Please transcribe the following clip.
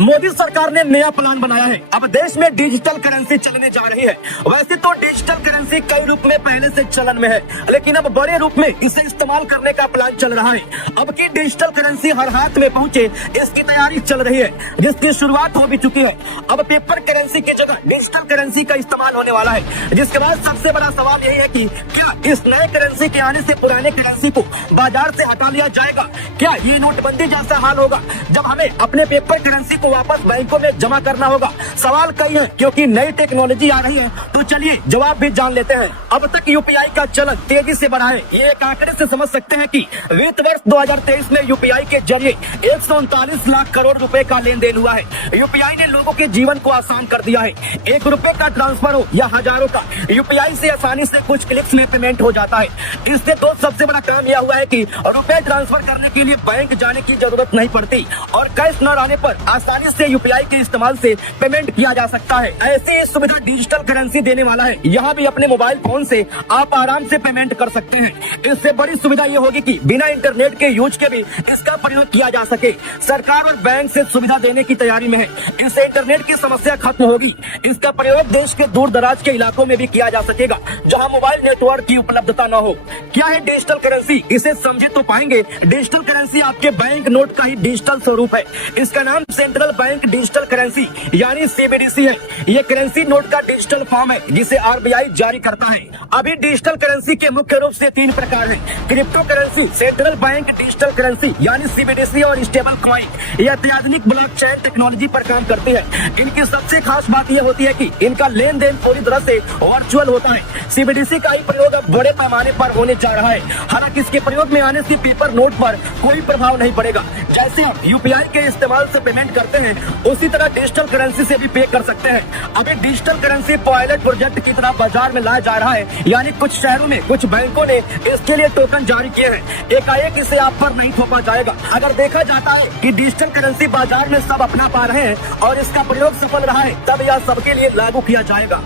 मोदी सरकार ने नया प्लान बनाया है। अब देश में डिजिटल करेंसी चलने जा रही है। वैसे तो डिजिटल करेंसी कई रूप में पहले से चलन में है, लेकिन अब बड़े रूप में इसे इस्तेमाल करने का प्लान चल रहा है। अब की डिजिटल करेंसी हर हाथ में पहुंचे, इसकी तैयारी चल रही है, जिसकी शुरुआत हो भी चुकी है। अब पेपर करेंसी की जगह डिजिटल करेंसी का इस्तेमाल होने वाला है, जिसके बाद सबसे बड़ा सवाल यही है कि क्या इस नए करेंसी के आने से पुराने करेंसी को बाजार से हटा लिया जाएगा? क्या ये नोटबंदी जैसा हाल होगा जब हमें अपने पेपर करेंसी को वापस बैंकों में जमा करना होगा? सवाल कई हैं, क्योंकि नई टेक्नोलॉजी आ रही है। तो चलिए जवाब भी जान लेते हैं। अब तक यूपीआई का चलन तेजी से बढ़ा है। ये एक आंकड़े से समझ सकते हैं कि वित्त वर्ष 2023 में यूपीआई के जरिए 139 लाख करोड़ रुपए का लेन देन हुआ है। यूपीआई ने लोगों के जीवन को आसान कर दिया है। ₹1 का ट्रांसफर हो या हजारों का, यूपीआई से आसानी से कुछ क्लिक्स में पेमेंट हो जाता है। इससे तो सबसे बड़ा काम यह हुआ है कि रुपए ट्रांसफर करने के लिए बैंक जाने की जरूरत नहीं पड़ती और कैश न रहने पर आसानी से यूपीआई के इस्तेमाल से पेमेंट किया जा सकता है। ऐसी सुविधा डिजिटल करेंसी देने वाला है। यहाँ भी अपने मोबाइल फोन से आप आराम से पेमेंट कर सकते हैं। इससे बड़ी सुविधा ये होगी कि बिना इंटरनेट के यूज के भी इसका प्रयोग किया जा सके। सरकार और बैंक से सुविधा देने की तैयारी में है। इससे इंटरनेट की समस्या खत्म होगी। इसका प्रयोग देश के दूर दराज के इलाकों में भी किया जा सकेगा, जहाँ मोबाइल नेटवर्क की उपलब्धता न हो। क्या है डिजिटल करेंसी? इसे समझे तो पाएंगे। डिजिटल करेंसी आपके बैंक नोट का ही डिजिटल स्वरूप है। इसका नाम सेंट्रल बैंक डिजिटल करेंसी यानी सीबीडीसी है। ये करेंसी नोट का डिजिटल फॉर्म है, जिसे आरबीआई जारी करता है। अभी डिजिटल करेंसी के मुख्य रूप से 3 प्रकार हैं: crypto currency, central bank digital currency यानी सीबीडीसी और स्टेबल कॉइन। यह अत्याधुनिक ब्लॉकचेन टेक्नोलॉजी पर काम करती है। इनकी सबसे खास बात यह होती है कि इनका लेन देन पूरी तरह से वर्चुअल होता है। सीबीडीसी का ही प्रयोग अब बड़े पैमाने पर होने जा रहा है। हालांकि इसके प्रयोग में आने से पेपर नोट पर कोई प्रभाव नहीं पड़ेगा। जैसे हम यूपीआई के इस्तेमाल से पेमेंट करते हैं, उसी तरह डिजिटल करेंसी से भी पे कर सकते हैं। अभी डिजिटल करेंसी पायलट प्रोजेक्ट की तरह बाजार में लाया जा रहा है, यानी कुछ शहरों में कुछ बैंकों ने इसके लिए टोकन जारी किए हैं। एकाएक इसे आप पर नहीं थोपा जाएगा। अगर देखा जाता है कि डिजिटल करेंसी बाजार में सब अपना पा रहे हैं और इसका प्रयोग सफल रहा है, तब यह सबके लिए लागू किया जाएगा।